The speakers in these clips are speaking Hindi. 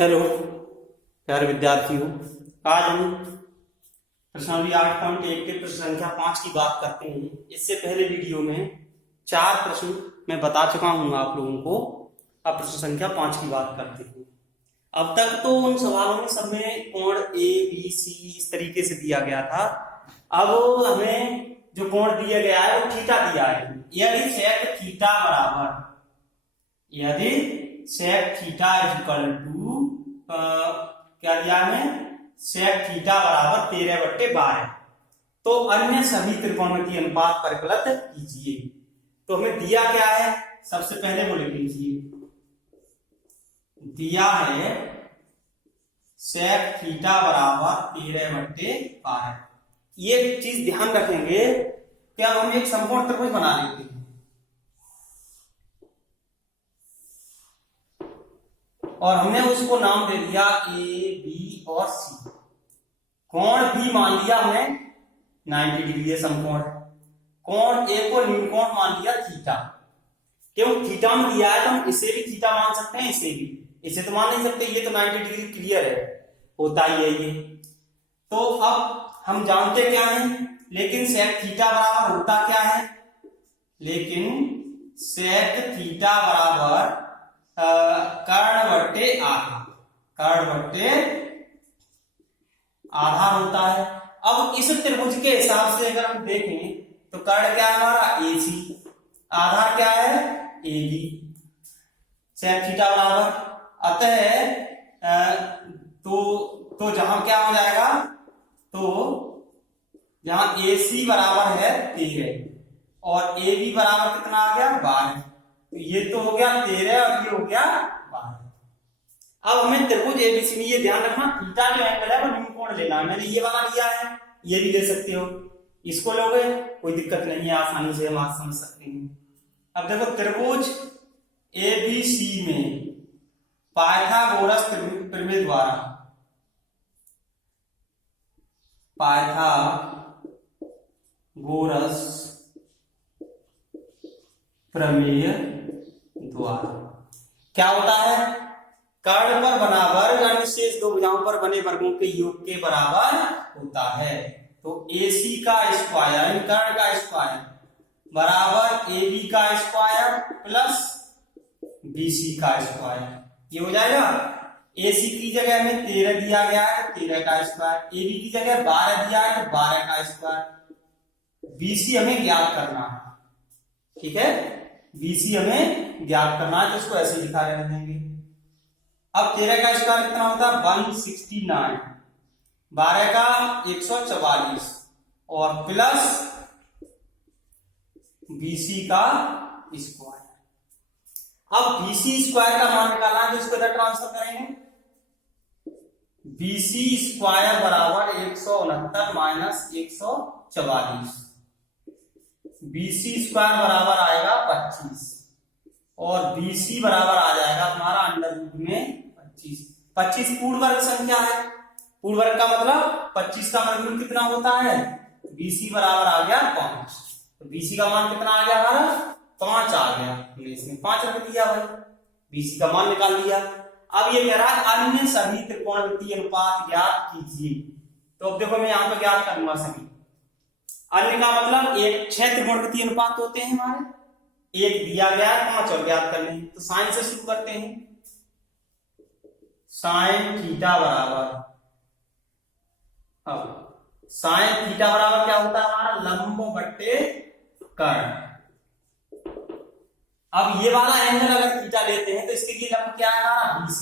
हेलो प्यारे विद्यार्थियों, आज हम प्रश्नावली 8.1 के प्रश्न संख्या 5 की बात करते हैं। इससे पहले वीडियो में 4 प्रश्न मैं बता चुका हूं आप लोगों को। अब प्रश्न संख्या 5 की बात करते हैं। अब तक तो उन सवालों में सब में कोण ए बी सी इस तरीके से दिया गया था। अब हमें जो कोण दिया गया है वो थीटा दिया है। यदि सेक थीटा बराबर sec theta is equal to क्या दिया है, सेक थीटा बराबर 13/12, तो अन्य सभी त्रिकोणमितीय अनुपात परिकलित कीजिए। तो हमें दिया क्या है, सबसे पहले वो लिख लीजिए। दिया है सेक थीटा बराबर 13/12। ये चीज ध्यान रखेंगे कि अब हम एक समकोण त्रिभुज बना लेते हैं। और हमने उसको नाम दे दिया ए बी और सी। कोण भी मान लिया हमने 90 डिग्री है समकोण। कोण ए को न्यून कोण मान लिया थीटा। क्यों थीटा में दिया है तो हम इसे भी थीटा मान सकते हैं, इसे भी। इसे तो मान नहीं सकते, ये तो 90 डिग्री क्लियर है, होता ही है ये। तो अब हम जानते क्या है, लेकिन सेक थीटा बराबर होता क्या है, लेकिन सेक थीटा बराबर कर्ण बट्टे आधा, कर्ण बट्टे आधा होता है। अब इस त्रिभुज के हिसाब से अगर हम देखें तो कर्ण क्या है हमारा AC, आधार क्या है AB, सेक थीटा बराबर। अतः तो जहां क्या हो जाएगा, तो जहां AC बराबर है 13 और AB बराबर कितना आ गया 12, तो ये तो हो गया 13 और ये हो गया 12। अब हमें त्रिभुज एबीसी में ये ध्यान रखना, थीटा जो एंगल है वो न्यून कोण लेना है। मैंने ये वाला लिया है, ये भी ले सकते हो, इसको लोगे कोई दिक्कत नहीं है, आसानी से हम आज समझ सकते हैं। अब देखो त्रिभुज एबीसी में पाइथागोरस प्रमेय द्वारा, पाइथागोरस प्रमेय द्वारा क्या होता है, कर्ण पर बना वर्ग अन्य शेष दो भुजाओं पर बने वर्गों के योग के बराबर होता है। तो AC का स्क्वायर, कर्ण का स्क्वायर बराबर AB का स्क्वायर प्लस BC का स्क्वायर, ये हो जाएगा। AC की जगह हमें 13 दिया गया है तो 13 का स्क्वायर, AB की जगह 12 दिया है तो 12 का स्क्वायर, BC हमें ज्ञात करना है, ठीक है। BC हमें ज्ञात करना है तो इसको ऐसे लिखा रहने देंगे। अब 13 का स्क्वायर कितना होता है 169, 12 का 144 और प्लस BC का स्क्वायर। अब BC स्क्वायर का मान निकालना है तो इसको इधर ट्रांसफर करेंगे। BC स्क्वायर बराबर 169 माइनस 144, BC स्क्वायर बराबर आएगा 25 और BC बराबर आ जाएगा तुम्हारा अंडर रूट में 25। 25 पूर्ण वर्ग संख्या है, पूर्ण वर्ग का मतलब 25 का वर्गमूल कितना होता है, BC बराबर आ गया 5। तो BC का मान कितना आ गया हमारा 5 आ गया, हमने इसमें 5 रख दिया भाई, BC का मान निकाल लिया। अब ये कह रहा है अन्य सभी त्रिकोणमितीय अनुपात ज्ञात कीजिए। तो अब देखो मैं यहां पर ज्ञात करूंगा सभी। अन्य का मतलब 6 त्रिकोणमितीय अनुपात होते हैं हमारे, एक दिया गया 5 और ज्ञात करने। तो साइन से शुरू करते हैं। साइन थीटा बराबर, अब साइन थीटा बराबर क्या होता है हमारा लंब बट्टे कर्ण। अब ये वाला एंगल अगर थीटा लेते हैं तो इसके लिए लंब क्या है हमारा BC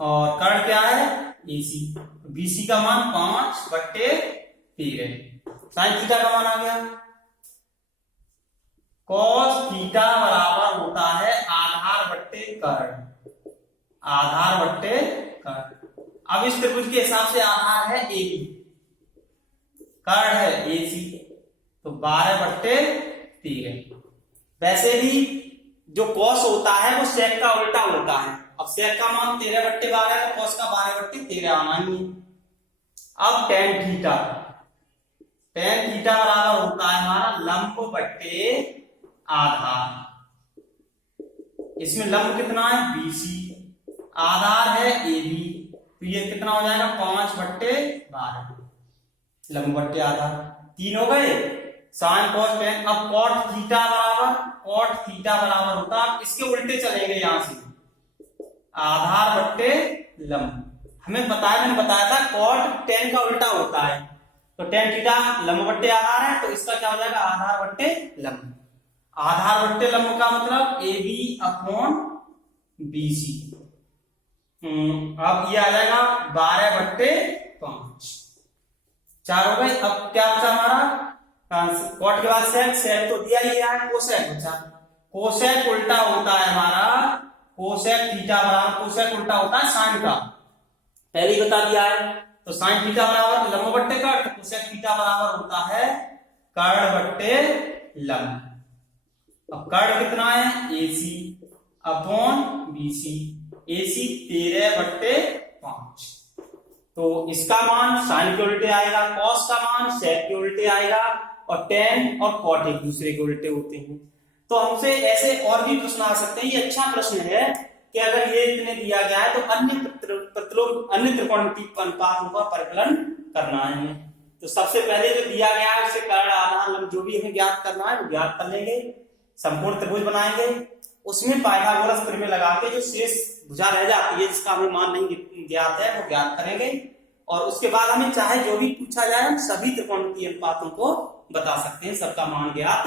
और कर्ण क्या है AC। BC का मान 5/13, साइन थीटा का मान आ गया। कॉस थीटा बराबर होता है आधार बट्टे कर्ण, आधार बट्टे कर्ण। अब इस त्रिभुज के हिसाब से आधार है AB, कर्ण है AC, तो 12/13। वैसे भी जो कॉस होता है वो सेक का उल्टा होता है। अब सेक का मान 13/12 है तो कॉस का 12/13 आना ही है। अब टेन थीटा, टेन थीटा बराबर होता है हमारा लंब बट्टे आधार। इसमें लंब कितना है BC आधार है ए बी, तो ये कितना हो जाएगा 5/12 लंब बट्टे आधार। 3 हो गए साइन कॉस टेन। अब कॉट थीटा बराबर होता, इसके उल्टे चलेंगे यहां से, आधार बट्टे लंब। मैंने बताया था कॉट टेन का उल्टा होता है, तो टेन थीटा लंब बट्टे आधार है, तो इसका क्या हो जाएगा आधार बट्टे लंब। आधार बट्टे लंब का मतलब A B upon B C. अब ये आ जाएगा 12/5। 4 हो गए। अब क्या बचा हमारा कॉट के बाद सेक तो दिया ही है, कोसेक बचा। कोसेक उल्टा होता है हमारा कोसेक थीटा बराबर, कोसेक उल्टा होता है साइन का, पहले ही बता दिया है। तो साइन थीटा बराबर लंब बट्टे कर्ण, तो कोसेक थीटा बराबर होता है कर्ण बट्टे लंब। अब कर्ण कितना है AC अपॉन BC, AC 13/5। तो इसका मान साइन के उल्टे आएगा, कॉस का मान सेक के उल्टे आएगा, और टेन और कॉट एक दूसरे के उल्टे होते हैं। तो हमसे ऐसे और भी प्रश्न आ सकते हैं। ये अच्छा प्रश्न है कि अगर ये इतने दिया गया है तो अन्य त्रिकोणमितीय अनुपातों का परिकलन करना है। तो सबसे पहले जो दिया गया है उससे कर्ण आधार लंब जो भी हमें ज्ञात करना है वो ज्ञात कर लेंगे, संपूर्ण त्रिभुज बनाएंगे, उसमें पाइथागोरस प्रमेय लगा के जो शेष भुजा रह जाती है जिसका हमें मान नहीं ज्ञात है वो ज्ञात करेंगे। और उसके बाद हमें चाहे जो भी पूछा जाए हम सभी त्रिकोणमितीय अनुपातों को बता सकते हैं, सबका मान ज्ञात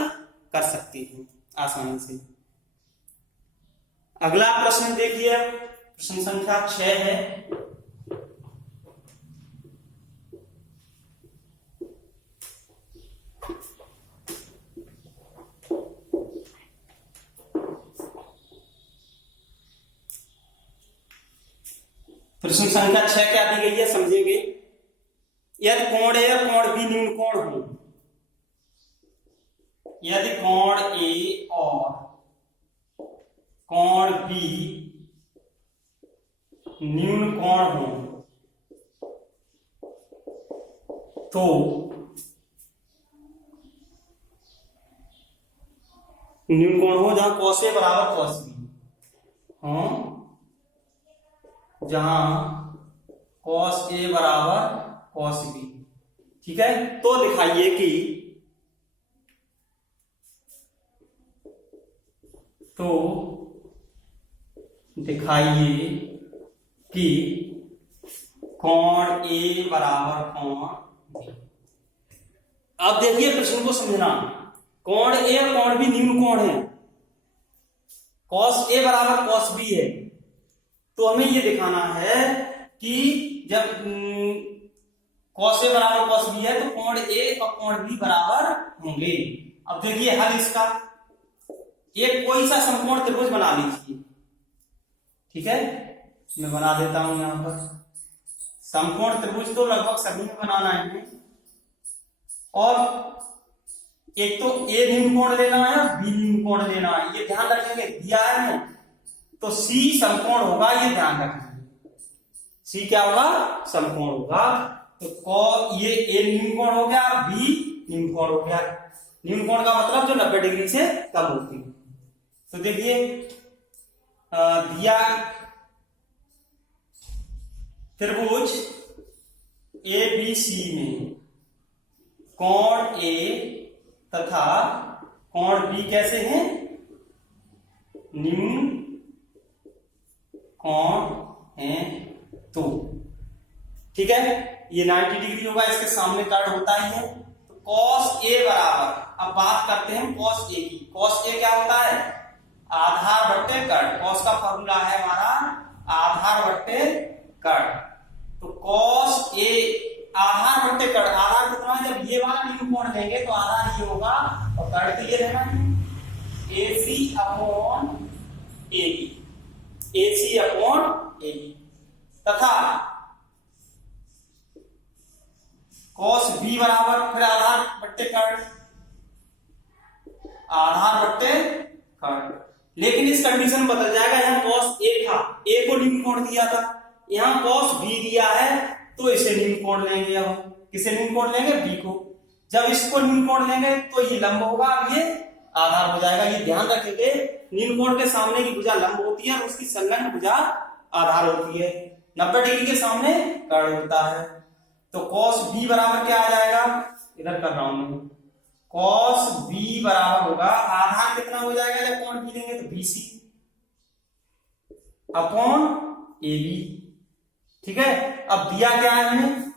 कर सकते हैं आसानी से। अगला प्रश्न देखिए, प्रश्न संख्या 6 है। प्रश्न संख्या 6 क्या दी गई है समझेंगे। यदि कोण ए और कोण बी न्यून कोण हो, यदि कोण ए और कोण बी न्यून कोण हो तो न्यून कोण हो जहां कॉस ए बराबर कॉस बी, जहां कॉस ए बराबर कॉस बी, ठीक है। तो दिखाइए कि कोण ए बराबर कोण बी। अब देखिए प्रश्न को समझना, कोण ए और कोण बी न्यून कोण है, कॉस ए बराबर कॉस बी है, तो हमें ये दिखाना है कि जब कॉस ए बराबर कॉस बी है तो कोण ए और कोण बी बराबर होंगे। अब देखिए हल इसका, एक कोई सा समकोण त्रिभुज बना लीजिए, ठीक है। मैं बना देता हूं यहां पर समकोण त्रिभुज, तो लगभग सभी में बनाना है। और एक तो ए न्यून कोण लेना है, बी न्यून कोण लेना है, ये ध्यान रखेंगे। दिया है तो सी समकोण होगा, ये ध्यान रखेंगे। सी क्या होगा, समकोण होगा। तो ये ए न्यून कोण हो गया और बी न्यून कोण हो गया। न्यून कोण का मतलब जो 90 डिग्री से कम होती है। तो देखिए दिया त्रिभुज ए बी सी में कोण ए तथा कोण बी कैसे हैं, न्यून कोण है, तो ठीक है। ये 90 डिग्री होगा, इसके सामने कर्ण होता ही है। तो कॉस ए बराबर, अब बात करते हैं कॉस ए की। कॉस ए क्या होता है, आधार बट्टे कर्ण। कॉस का फॉर्मूला है हमारा आधार बट्टे कर्ण। तो कॉस ए आधार बट्टे कर्ण, आधार कितना है, जब ये वाला न्यून कोण लेंगे तो आधार ये होगा और कर्ण तो ये रहना है AC upon AB, AC upon AB, तथा कॉस बी बराबर फिर आधार बट्टे कर्ण, आधार बट्टे कर्ण। लेकिन इस कंडीशन में बदल जाएगा, यहाँ कॉस ए था, ए को न्यून कोण दिया था, यहाँ कॉस बी दिया है तो इसे न्यून कोण लेंगे। अब किसे न्यून कोण लेंगे, बी को। जब इसको न्यून कोण लेंगे तो ये लंब होगा, ये आधार हो जाएगा। ये ध्यान रखेंगे, न्यून कोण के सामने की भुजा लंब होती है और उसकी संलग्न भुजा आधार होती है, 90 डिग्री के सामने कर्ण होता है। तो cos b बराबर क्या आ जाएगा, इधर कर रहा हूं मैं, cos b बराबर होगा, आधार कितना हो जाएगा जब कोण b लेंगे तो BC अपॉन AB। ठीक है, अब दिया क्या है हमें,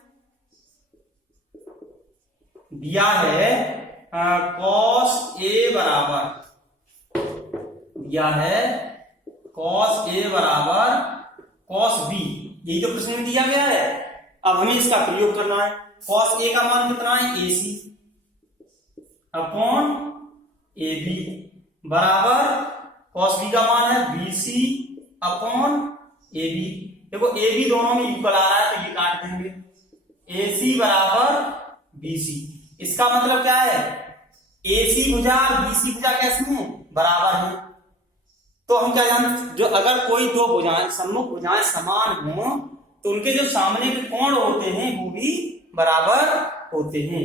दिया है cos A बराबर, दिया है cos A बराबर cos B, यही तो प्रश्न में दिया गया है। अब हमें इसका प्रयोग करना है। cos A का मान कितना है, AC अपॉन AB बराबर cos B का मान है BC अपॉन AB। देखो AB दोनों में इक्वल आ रहा है तो ये काट देंगे, AC बराबर BC। इसका मतलब क्या है, AC भुजा और BC भुजा कैसी है, बराबर है। तो हम क्या जानते, जो अगर कोई दो भुजाएं सम्मुख भुजाएं समान हो तो उनके जो सामने के कोण होते हैं वो भी बराबर होते हैं।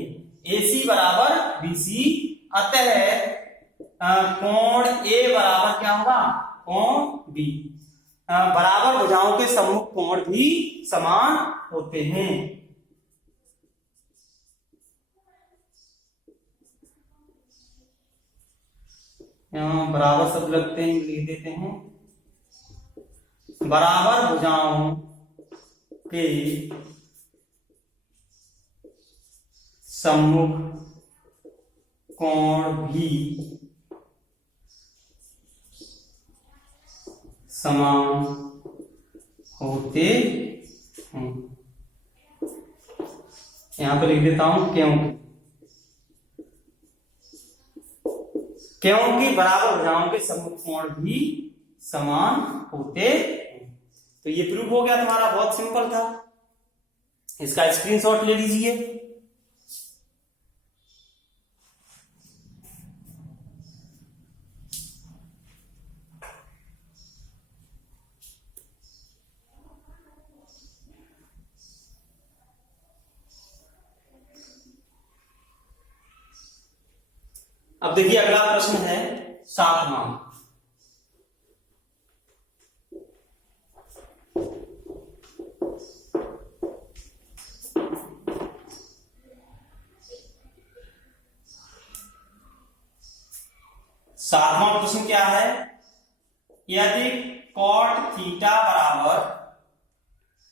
AC बराबर BC, अतः कोण A बराबर क्या होगा, कोण B। बराबर भुजाओं के सम्मुख कोण भी समान होते हैं। यहाँ बराबर सब लगते हैं, लिख देते हैं, बराबर भुजाओं के सम्मुख कोण भी समान होते हैं। यहां पर लिख देता हूं क्योंकि बराबर भुजाओं के सम्मुख कोण भी समान होते हैं। तो ये प्रूफ हो गया तुम्हारा, बहुत सिंपल था। इसका स्क्रीनशॉट ले लीजिए। अब देखिए अगला प्रश्न है 7वां। सातवां प्रश्न क्या है, यदि cot थीटा बराबर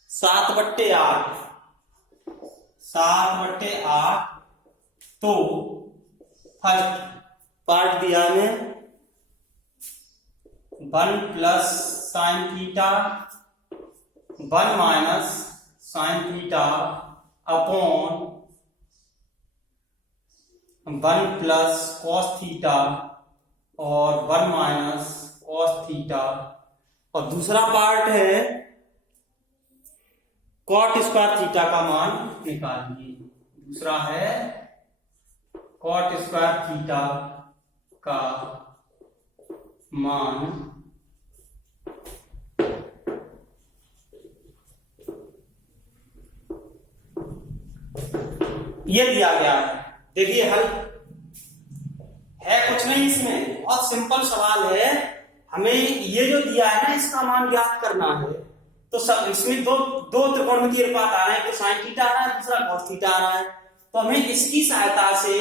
7/8 तो फर्स्ट पार्ट दिया है 1 plus sine theta 1 minus sine theta upon 1 plus cos theta और 1 माइनस कॉस थीटा। और दूसरा पार्ट है कॉट स्क्वायर थीटा का मान निकालिए। दूसरा है कॉट स्क्वायर थीटा का मान ये दिया गया है। देखिए हल है कुछ नहीं, इसमें बहुत सिंपल सवाल है। हमें ये जो दिया है ना इसका मान ज्ञात करना है। तो सब इसमें दो त्रिकोणमितीय अनुपात आ रहे हैं, तो साइन थीटा आ रहा है, दूसरा कॉस थीटा आ रहा है। तो हमें इसकी सहायता से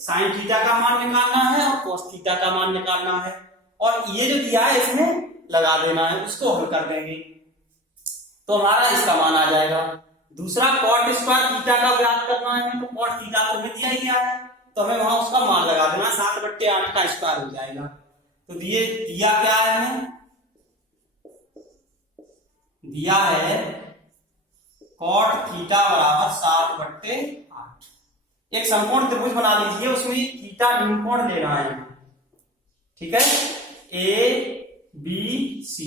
साइन थीटा का मान निकालना है और कॉस थीटा का मान निकालना है। और ये जो दिया है इसमें लगा देना है, उसको हल कर देंगे तो हमारा इसका मान आ जाएगा। दूसरा कॉट स्क्वायर थीटा का ज्ञात करना है, तो कॉट थीटा तो हमें दिया ही गया है, तो हमें वहां उसका मान लगा देना, 7/8 का स्क्वायर हो जाएगा। तो दिया क्या है, हमें दिया है कॉट थीटा बराबर 7/8। एक समकोण त्रिभुज बना लीजिए, उसमें थीटा निम्नकोण लेना है। ठीक है, ABC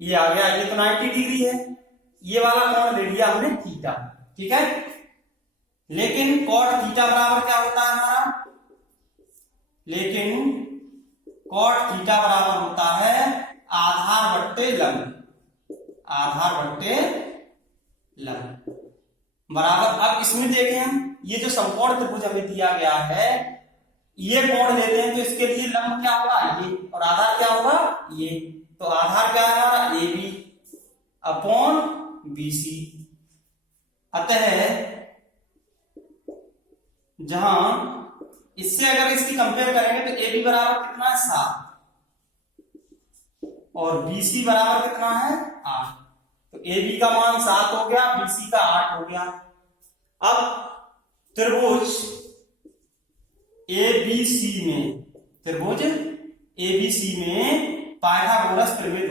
ये आ गया, ये तो 90 डिग्री है, ये वाला कोण ले लिया हमने थीटा। ठीक है, लेकिन कॉट थीटा बराबर क्या होता है हमारा, लेकिन कॉट थीटा बराबर होता है आधार बट्टे लंब, आधार बट्टे लंब बराबर। अब इसमें देखें हम, ये जो समकोण त्रिभुज हमें दिया गया है, ये कोण लेते हैं तो इसके लिए लंब क्या होगा, ये, और आधार क्या होगा, ये। तो आधार क्या है हमारा AB, अपॉन BC। अतः जहां इससे अगर इसकी कंपेयर करेंगे तो AB बराबर कितना है 7 और BC बराबर कितना है 8। तो AB का मान 7 हो गया, BC का 8 हो गया। अब त्रिभुज ABC में पाइथागोरस प्रमेय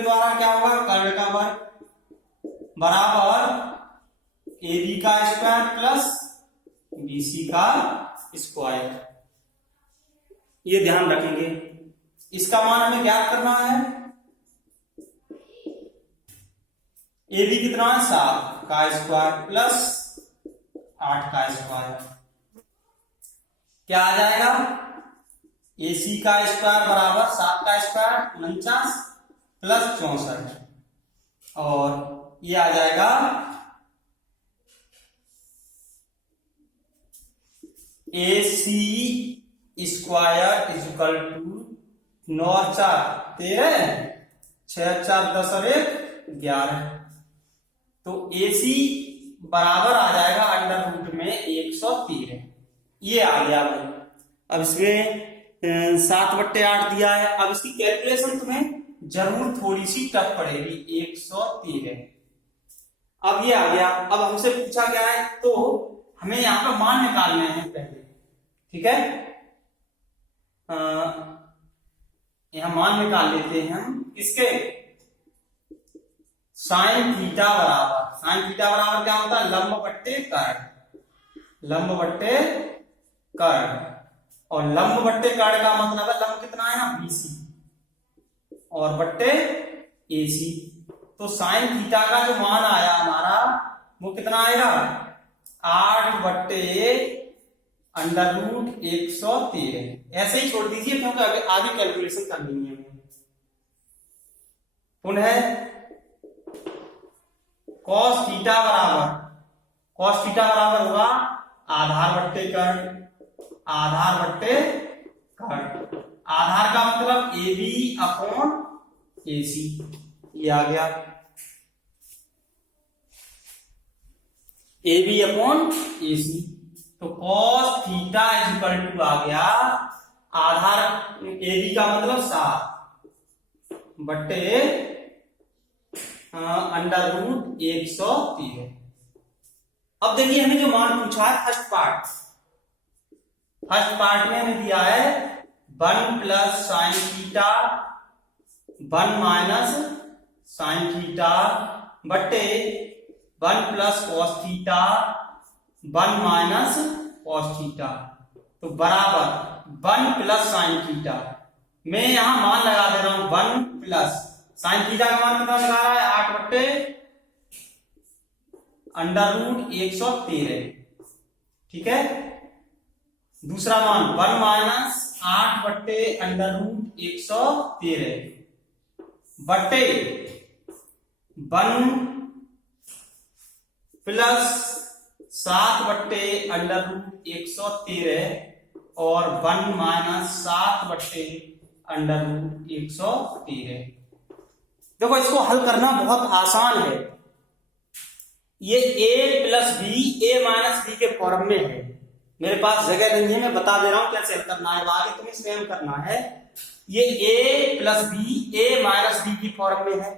द्वारा क्या होगा, कर्ण का वर्ग बराबर AB का स्क्वायर प्लस BC का स्क्वायर। ये ध्यान रखेंगे। इसका मान हमें ज्ञात करना है। AB कितना है 7 का स्क्वायर प्लस 8 का स्क्वायर, क्या आ जाएगा, AC का स्क्वायर बराबर 7 का स्क्वायर 49 प्लस 64 और ये आ जाएगा AC स्क्वायर इक्वल टू 9 और 4 13 6 4 10 और 1 11। तो AC बराबर आ जाएगा अंडर रूट में 113। ये आ गया भाई। अब इसमें 7/8 दिया है। अब इसकी कैलकुलेशन तुम्हें जरूर थोड़ी सी टफ पड़ेगी। 113 अब ये आ गया। अब हमसे पूछा गया है तो हमें यहाँ पर मान निकालने हैं पहले, ठीक है। यहां मान निकाल लेते हैं हम किसके, साइन थीटा बराबर क्या होता है, लंब बट्टे कर्ण। और लंब बट्टे कर्ण का मतलब है लंब कितना है ना BC और बट्टे AC। तो साइन थीटा का जो मान आया हमारा वो कितना आएगा, 8/√113। ऐसे ही छोड़ दीजिए क्योंकि आगे कैलकुलेशन करनी है। पुनः cos थीटा बराबर होगा आधार बट्टे कर्ण। आधार का मतलब AB/AC, ये आ गया AB/AC। तो cos थीटा इक्वल टू आ गया आधार AB का मतलब 7 बट्टे √113। अब देखिए हमें जो मान पूछा है फर्स्ट पार्ट में हमें दिया है 1 plus sine theta 1 minus sine theta बट्टे 1 plus cos theta 1 minus cos theta. तो बराबर 1 प्लस साइन थीटा, मैं यहां मान लगा दे रहा हूं 1 प्लस साइन थीटा का मान कितना लगा रहा है 8/√113, ठीक है। दूसरा मान 1 माइनस 8/√113 बट्टे 1 प्लस 7/√113 और 1 माइनस 7/√113। देखो इसको हल करना बहुत आसान है। ये a plus B a minus B के फॉर्म में है। मेरे पास जगह नहीं है, मैं बता दे रहा हूं कैसे हल करना है, आगे तुम्हें स्वयं करना है। ये a plus B a minus B की फॉर्म में है,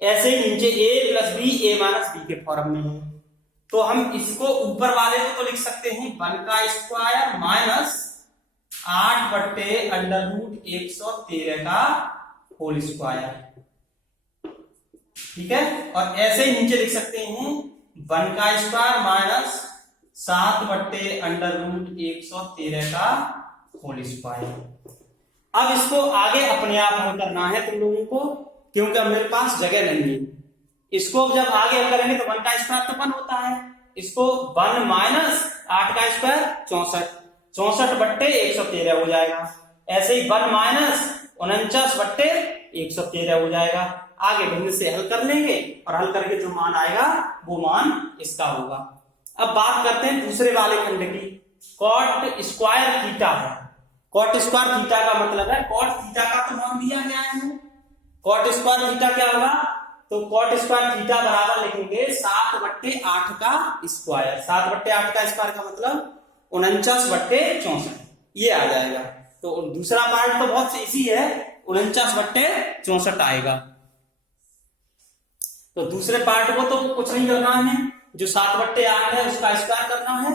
ऐसे ही नीचे a plus B a minus B के फॉर्म में है। तो हम इसको ऊपर वाले को तो लिख सकते हैं 1 का स्क्वायर माइनस 8/√113 का होल स्क्वायर, ठीक है। और ऐसे ही नीचे लिख सकते हैं 1 का स्क्वायर माइनस 7/√113 का होल स्क्वायर। अब इसको आगे अपने आप हल करना है तुम लोगों को, क्योंकि अब मेरे पास जगह नहीं है। इसको जब आगे हल करेंगे तो 1 का स्क्वायर तो 1 होता है, इसको 1 माइनस 8 का स्क्वायर 64/113 हो जाएगा। ऐसे ही 1 माइनस 49/113 हो जाएगा। आगे भिन्न से हल कर लेंगे और हल करके जो मान आएगा वो मान इसका होगा। अब बात करते हैं दूसरे वाले खंड की। कॉट स्क्वायर थीटा है। कॉट स्क्वायर थीटा का मतलब है, कॉट थीटा का तो मान दिया गया है। कॉट स्क्वायर थीटा क्या होगा, तो कॉट स्क्वायर थीटा बराबर लिखेंगे 7/8 का स्क्वायर। 7/8 का स्क्वायर का मतलब 49/64, ये आ जाएगा। तो दूसरा पार्ट तो बहुत इजी है, 49/64 आएगा। तो दूसरे पार्ट को तो कुछ नहीं करना है, जो 7/8 है उसका स्क्वायर करना है,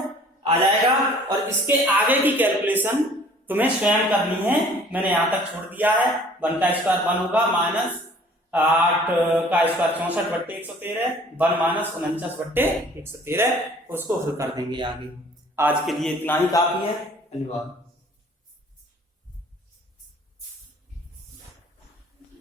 आ जाएगा। और इसके आगे की कैलकुलेशन तुम्हें स्वयं करनी है, मैंने यहां तक छोड़ दिया है। 1 का स्क्वायर 1 होगा, -8 का स्क्वायर 64/113, 1 - 49/113, उसको हल कर देंगे आगे। आज के लिए इतना ही काफी है, धन्यवाद।